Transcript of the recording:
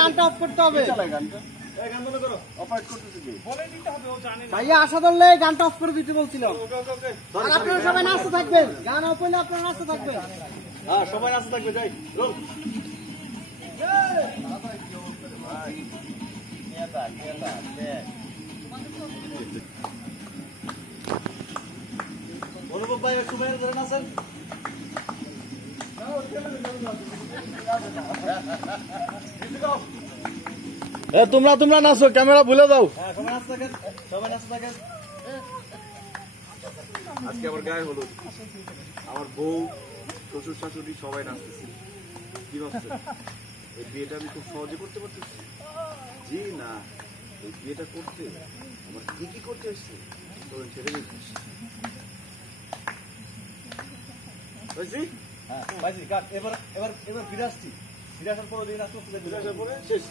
গানটা অফ করতে হবে। ভাইয়া আশা ধরলে গানটা অফ করে দিতে বলছিল। আপনারা সবাই নাচতে থাকবেন, গান অফ হলে আপনারা নাচতে থাকবেন। হ্যাঁ সবাই নাচতে থাকবে। যাই অনুভব ভাই একটু বাইরে ধরে নাচেন। তোমরা নাচো, ক্যামেরা ভুলে দাও। আজকে আমার গায়ে হলুদ, আমার বউ শ্বশুর শাশুড়ি সবাই নাচতেছে। কি ভাবছেন এই বিয়েটা আমি খুব সহজে করতে পারতেছি? জি না, এই বিয়েটা করতে আমার কি কি করতে এসছে ছেড়ে দিচ্ছিস। এবার ফিরে আসছি, ফিরে আসার পরে শেষ।